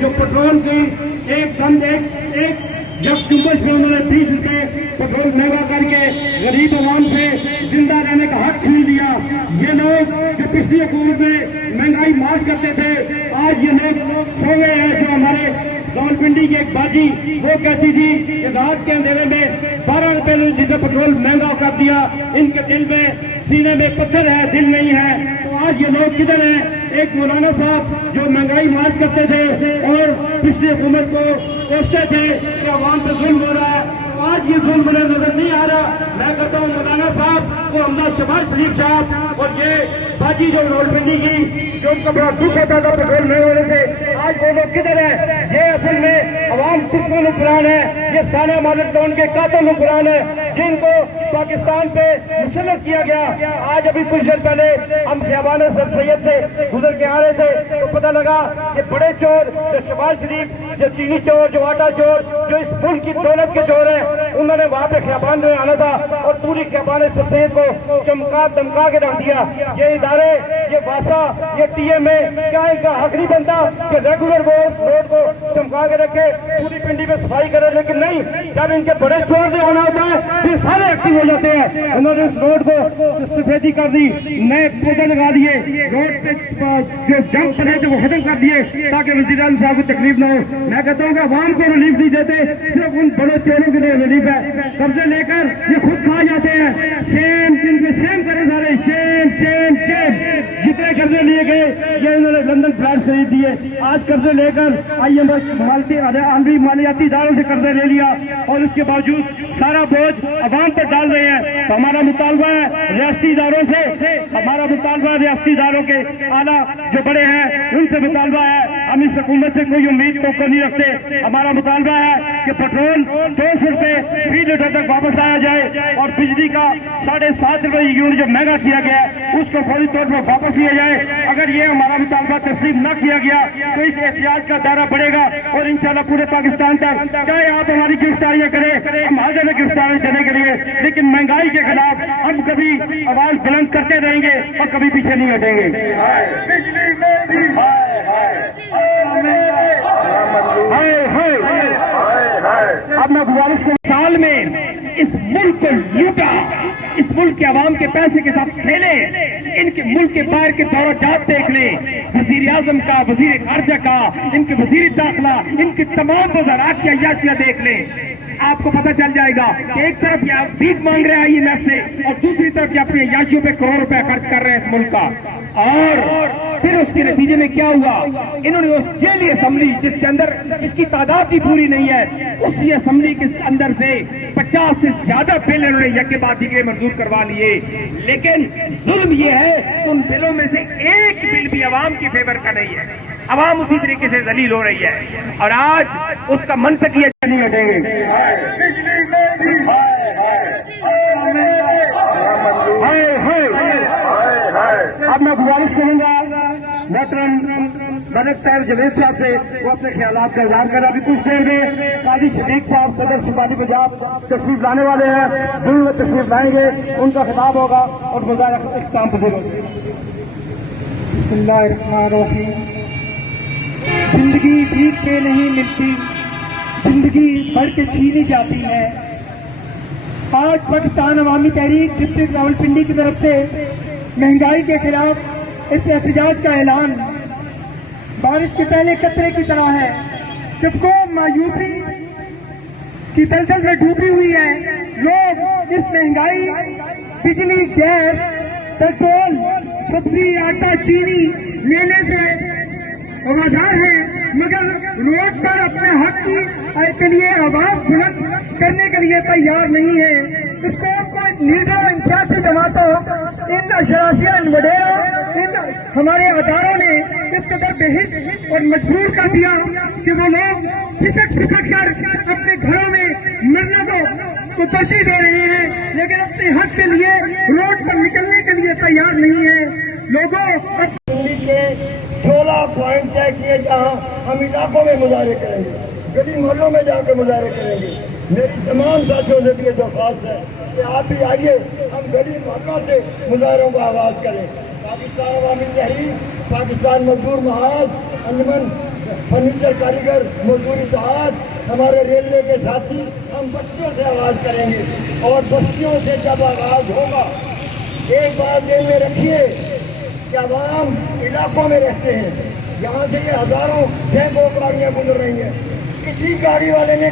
जो पेट्रोल की एक जब जुम्मन में उन्होंने 30 रुपए पेट्रोल महंगा करके गरीब आवाम से जिंदा रहने का हक छीन लिया। ये लोग जो पिछली हुकूमत में महंगाई माफ करते थे, आज ये लोग सो गए हैं। जो हमारे रावलपिंडी की एक बाजी वो कहती थी कि रात के अंधेरे में 12 रुपए ने जिसे पेट्रोल महंगा कर दिया, इनके दिल में सीने में पत्थर है, दिल नहीं है। तो आज ये लोग किधर हैं? एक मौलाना साहब जो महंगाई माफ करते थे और पिछली हुकूमत को कोसते थे कि अवाम पे जुल्म हो रहा है, आज ये जुल्म उन्हें नजर नहीं आ रहा। मैं कहता हूँ मौलाना साहब को हमला शहबाज शरीफ साहब और ये बाजी जो रावलपिंडी की जो उनका बड़ा दुख होता था पेट्रोल नहीं होने से, आज वो लोग किधर है? ये असल में अवाम दुश्मन कुरान है, ये साना मालिक टाउन के कातिल कुरान है जिनको पाकिस्तान पे मुसल्लत किया गया। आज अभी कुछ देर पहले हम खियाबान सर सैयद से गुजर के आ रहे थे तो पता लगा कि बड़े चोर जो शहबाज शरीफ, जो चीनी चोर, जो आटा चोर, जो इस मुल्क की दौलत के चोर है, उन्होंने वहाँ पे खियाबान में आना था और पूरी खियाबान सर सैयद को चमका दमका के रख दिया। ये इदारे, ये वासा, ये TMA, क्या इनका हक नहीं बनता कि रेगुलर रोड को चमका के रखे, पूरी पिंडी में सफाई करे? लेकिन नहीं, जब इनके बड़े चोर से आना होता है फिर सारे एक्टिव हो जाते हैं। उन्होंने इस रोड को सफेदी कर दी, नए पौधे लगा दिए, रोड पे जो जंग बने थे वो खत्म कर दिए ताकि वज़ीर आज़म साहब को तकलीफ न हो। मैं कहता हूँ कि आवाम को रिलीफ नहीं देते, सिर्फ उन बड़े चोरों के लिए रिलीफ है। कर्जे लेकर ये खुद खा जाते हैं। सेम जिनके सेम करे सारे, सेम सेम सेम जितने कर्जे लिए गए ये इन्होंने लंदन फ्लैट खरीद दिए। आज कर्जे लेकर IMF आलमी मालियाती इदारों से कर्जे ले लिया और उसके बावजूद सारा बोझ अवाम पर डाल रहे हैं। तो हमारा मुतालबा है रियासती इदारों से, हमारा मुतालबा रियासती इदारों के आला जो बड़े हैं उनसे मुतालबा है, हम इस हुकूमत से कोई उम्मीद तो नहीं रखते। हमारा मुतालबा है कि पेट्रोल 200 रुपए फी लीटर तक वापस आया जाए और बिजली का 7.5 रुपए यूनिट जो महंगा किया गया है उसको फौरी तौर पर वापस लिया जाए। अगर ये हमारा मुतालबा तस्लीम न किया गया तो इस एहतियात का दायरा बढ़ेगा और इंशाल्लाह पूरे पाकिस्तान तक, चाहे आप हमारी गिरफ्तारियां करें, हम हाजिर हैं गिरफ्तारी देने के लिए, लेकिन महंगाई के खिलाफ हम कभी आवाज बुलंद करते रहेंगे और कभी पीछे नहीं हटेंगे। अब मैं गुजारिश को साल में इस मुल्क को लूटा, इस मुल्क के आवाम के पैसे के साथ खेले, इनके मुल्क के बाहर के दौरा जात देख ले, वजीर आजम का, वजीर खारजा का, इनके वजीर दाखिला, इनकी तमाम वज़ारात की अय्याशियां देख ले, आपको पता चल जाएगा कि एक तरफ ये भीख मांग रहे हैं IMF से और दूसरी तरफ ये अपनी अय्याशियों पे करोड़ रुपया खर्च कर रहे हैं इस मुल्क का। और फिर उसके नतीजे में क्या हुआ? इन्होंने उस जेली असेंबली जिसके अंदर जिसकी तादाद भी पूरी नहीं है, उसी असेंबली के अंदर से 50 से ज्यादा बिल इन्होंने यके बाद दिखे मंजूर करवा लिए। लेकिन जुल्म ये है उन बिलों में से एक बिल भी अवाम की फेवर का नहीं है, अवाम उसी तरीके से जलील हो रही है और आज उसका मंतक ये नहीं हटेंगे। अब मैं गुजारिश करूंगा मोहतरम मलिक ताहिर जवेद साहब से, वो अपने ख्यालात का इजहार कर। अभी कुछ देर में काजी शरीफ साहब सदर सिपाही पंजाब तशरीफ लाने वाले हैं, जो तशरीफ लाएंगे उनका खिताब होगा और मुज़ाहिरा इख्तिताम पजीर होगा। बिस्मिल्लाहिर्रहमानिर्रहीम। जिंदगी भीख पे नहीं मिलती, जिंदगी बढ़ के छीनी जाती है। आज पाकिस्तान अवामी तहरीक डिस्ट्रिक्ट रावलपिंडी की तरफ से महंगाई के खिलाफ इस एहतजाज का ऐलान बारिश के पहले कतरे की तरह है। सबको मायूसी की दलदल में डूबी हुई है। लोग इस महंगाई, बिजली, गैस, पेट्रोल, सब्जी, आटा, चीनी लेने से वफादार है, मगर रोड पर अपने हक के लिए आवाज बुलंद करने के लिए तैयार नहीं है। इसको लीडरों, इन सियासी जमातों, इन अशराफिया, इन वडेरों, इन हमारे अदारों ने इस कदर बेहित और मजबूर कर दिया कि वो लोग सिकट कर अपने घरों में मरने को तरजीह दे रहे हैं, लेकिन अपने हक के लिए रोड पर निकलने के लिए तैयार नहीं है। लोगों के 16 पॉइंट तय किए जहाँ हम इलाकों में मुजाहरे करेंगे, गली मोहल्लों में जाकर मुजाहरे करेंगे। मेरी तमाम साथियों से भी दरख्वास्त है कि आप भी आइए, हम गली मोहल्लों से मुजाहरों को आवाज करें। पाकिस्तान अवामी तहरीक, पाकिस्तान मजदूर महाज, अंजुमन فرنیچر کاریگر، مزدور اتحاد، ہمارے ریلوے کے ساتھی، ہم بستیوں سے آغاز کریں گے، اور بستیوں سے جب آغاز ہوگا ایک بات ذہن میں رکھیے کہ عوام علاقوں میں رہتے ہیں، یہاں سے یہ ہزاروں سینکڑوں گاڑیاں گزر رہی ہیں، کسی گاڑی والے نے